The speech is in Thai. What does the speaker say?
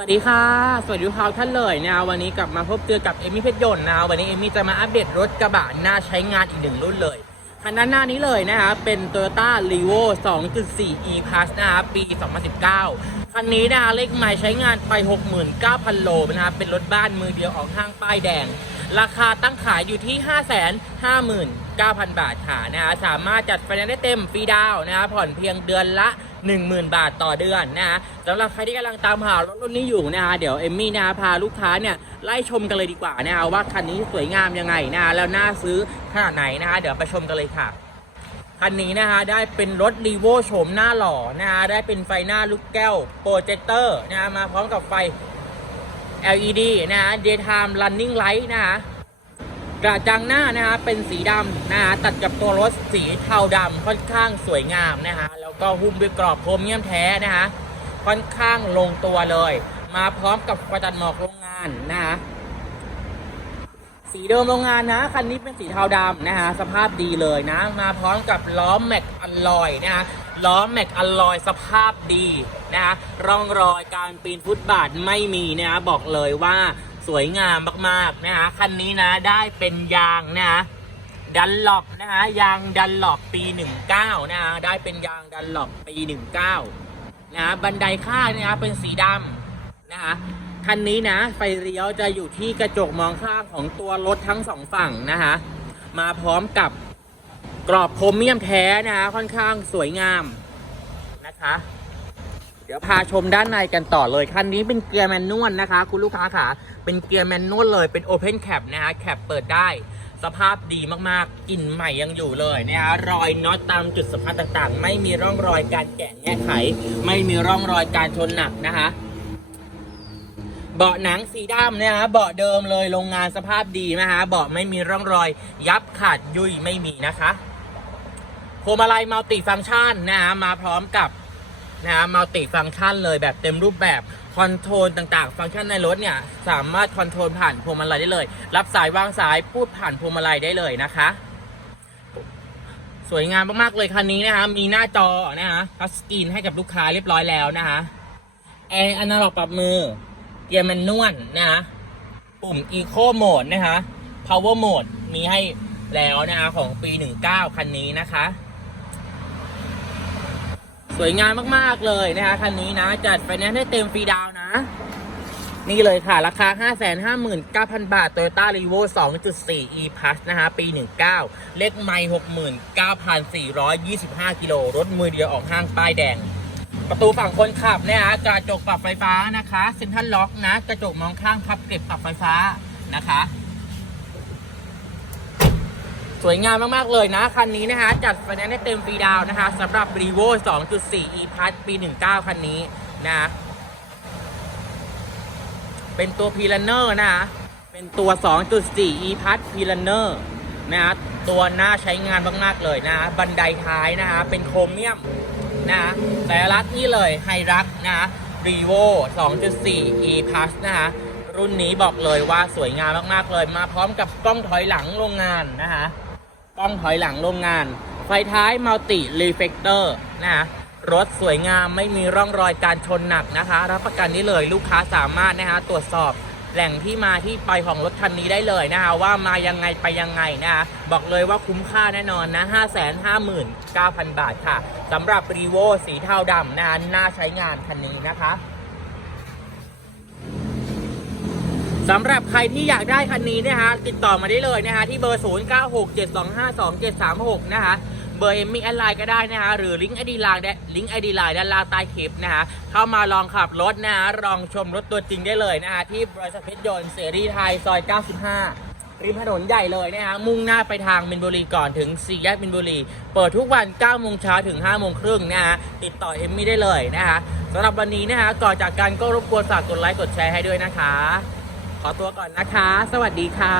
สวัสดีค่ะ สวัสดีทุกท่านเลยนะวันนี้กลับมาพบเจอกับเอมี่เพชรยนต์นะวันนี้เอมี่จะมาอัปเดตรถกระบะหน้าใช้งานอีกหนึ่งรุ่นเลยคันด้านหน้านี้เลยนะคะเป็น Toyota r e v o 2.4 e Plus นะคะปี 2019 คันนี้นะคะเลขไมล์ใช้งานไป 69,000 โลนะคะเป็นรถบ้านมือเดียวออกห้างป้ายแดง ราคาตั้งขายอยู่ที่ 559,000 บาทค่ะนะคะสามารถจัดไฟแนนซ์ได้เต็มฟรีดาวน์นะคะผ่อนเพียงเดือนละ 10,000 บาทต่อเดือนนะคะสำหรับใครที่กำลังตามหารถรุ่นนี้อยู่นะคะเดี๋ยวเอมมี่นะคะพาลูกค้าเนี่ยไล่ชมกันเลยดีกว่านะคะว่าคันนี้สวยงามยังไงนะคะแล้วน่าซื้อขนาดไหนนะคะเดี๋ยวไปชมกันเลยค่ะคันนี้นะคะได้เป็นรถรีโวโฉมหน้าหล่อนะคะได้เป็นไฟหน้าลูกแก้วโปรเจคเตอร์นะคะมาพร้อมกับไฟ LED นะฮะ daytime running light นะฮะ กระจังหน้านะฮะเป็นสีดำนะฮะตัดกับตัวรถสีเทาดำค่อนข้างสวยงามนะฮะแล้วก็หุ้มด้วยกรอบโครเมียมแท้นะฮะค่อนข้างลงตัวเลย มาพร้อมกับไฟตัดหมอกโรงงานนะฮะสีเดิมโรงงานนะคันนี้เป็นสีเทาดำนะฮะสภาพดีเลยนะ มาพร้อมกับล้อแม็กอลลอยนะฮะล้อแม็กอลลอยสภาพดีนะฮะร่องรอยการปีนฟุตบาทไม่มีนะฮะบอกเลยว่า สวยงามมากๆนะฮะคันนี้นะได้เป็นยางนะฮะดันหลอกนะฮะยางดันหลอกปี 19นะฮะได้เป็นยางดันหลอกปี 19นะฮะบันไดข้างนยนะเป็นสีดำนะฮะคันนี้นะไฟเลี้ยวจะอยู่ที่กระจกมองข้างของตัวรถทั้งสองฝั่งนะฮะมาพร้อมกับกรอบโครเมียมแท้นะฮะค่อนข้างสวยงามนะคะ เดี๋ยวพาชมด้านในกันต่อเลยคันนี้เป็นเกียร์แมนนวลนะคะ คุณลูกค้าค่ะเป็นเกียร์แมนนวลเลยเป็นโอเพนแคปนะฮะแคปเปิดได้ สภาพดีมากๆกลิ่นใหม่ยังอยู่เลยนะฮะรอยน็อตตามจุดสำคัญต่างๆ ไม่มีร่องรอยการแกะแงะไข ไม่มีร่องรอยการชนหนักนะคะเบาะหนังสีดำนะฮะเบาะเดิมเลยโรงงานสภาพดีนะฮะเบาะไม่มีร่องรอย ยับขาดยุ่ยไม่มีนะคะพวงมาลัยมัลติฟังก์ชันนะฮะมาพร้อมกับ นะฮะมัลติฟังก์ชันเลยแบบเต็มรูปแบบคอนโทรลต่างๆ ฟังก์ชันในรถเนี่ย สามารถคอนโทรลผ่านพวงมาลัยได้เลย รับสายวางสายพูดผ่านพวงมาลัยได้เลยนะคะ สวยงามมากๆเลยคันนี้นะคะมีหน้าจอนะฮะทัชสกรีนให้กับลูกค้าเรียบร้อยแล้วนะคะแอร์อนาล็อกปรับมือเกียร์แมนนวลนะฮะปุ่ม Eco Mode นะคะ Power Mode มีให้แล้วนะคะของปี 19 คันนี้นะคะ สวยงามมากๆเลยนะคะคันนี้นะ จัดไฟแนนซ์ให้เต็มฟรีดาวนะ นี่เลยค่ะ ราคา 559,000 บาท Toyota r e v o 2.4 e Plus นะคะปี 19 เลขไมล์69,425 กิโลรถมือเดียวออกห้างป้ายแดง ประตูฝั่งคนขับเนี่ยฮะกระจกปรับไฟฟ้านะคะเซ็นทรัลล็อกนะ กระจกมองข้างพับเก็บปรับไฟฟ้านะคะ สวยงามมาก ๆ เลยนะ คันนี้นะคะจัดไฟแนนซ์ให้เต็มฟรีดาวนะคะสำหรับ r e v o 2.4 e Plus ปี 19 คันนี้นะ เป็นตัว p ี l นเนอร์นะคะเป็นตัว 2.4 e Plus p l นเนอร์นะฮะตัวหน้าใช้งานมาก ๆ เลยนะ บันไดท้ายนะคะเป็นโครเมียมนะแต่รักนี่เลยไฮรักนะ r e v o 2.4 e plus นะคะรุ่นนี้บอกเลยว่าสวยงามมาก ๆ เลย มาพร้อมกับกล้องถอยหลังโรงงานนะคะ กล้องถอยหลังโรงงาน ไฟท้ายมัลติรีเฟกเตอร์นะคะรถสวยงามไม่มีร่องรอยการชนหนักนะคะ รับประกันนี้เลยลูกค้าสามารถนะคะตรวจสอบแหล่งที่มาที่ไปของรถคันนี้ได้เลยนะคะว่ามายังไงไปยังไงนะคะบอกเลยว่าคุ้มค่าแน่นอนนะ 559,000 บาทค่ะสำหรับรีโวสีเทาดำนะคะน่าใช้งานคันนี้นะคะ สำหรับใครที่อยากได้คันนี้นะคะติดต่อมาได้เลยนะคะที่เบอร์ 0967252736 นะคะเบอร์เอ็มมี่แอดไลน์ก็ได้นะคะหรือลิงก์ไอดีไลน์ลิงก์ไอดีไลน์ด้านล่างใต้คลิปนะคะเข้ามาลองขับรถนะคะลองชมรถตัวจริงได้เลยนะคะที่บริษัทเพชรยนต์เสรีไทยซอย 95 ริมถนนใหญ่เลยนะคะมุ่งหน้าไปทางมินบุรีก่อนถึงสี่แยกมินบุรี เปิดทุกวัน9โมงเช้าถึง5โมงครึ่งนะคะติดต่อเอมมี่ได้เลยนะคะสำหรับวันนี้นะคะก่อนจากกันก็รบกวนฝากกดไลค์กดแชร์ให้ด้วยนะคะ ขอตัวก่อนนะคะ สวัสดีค่ะ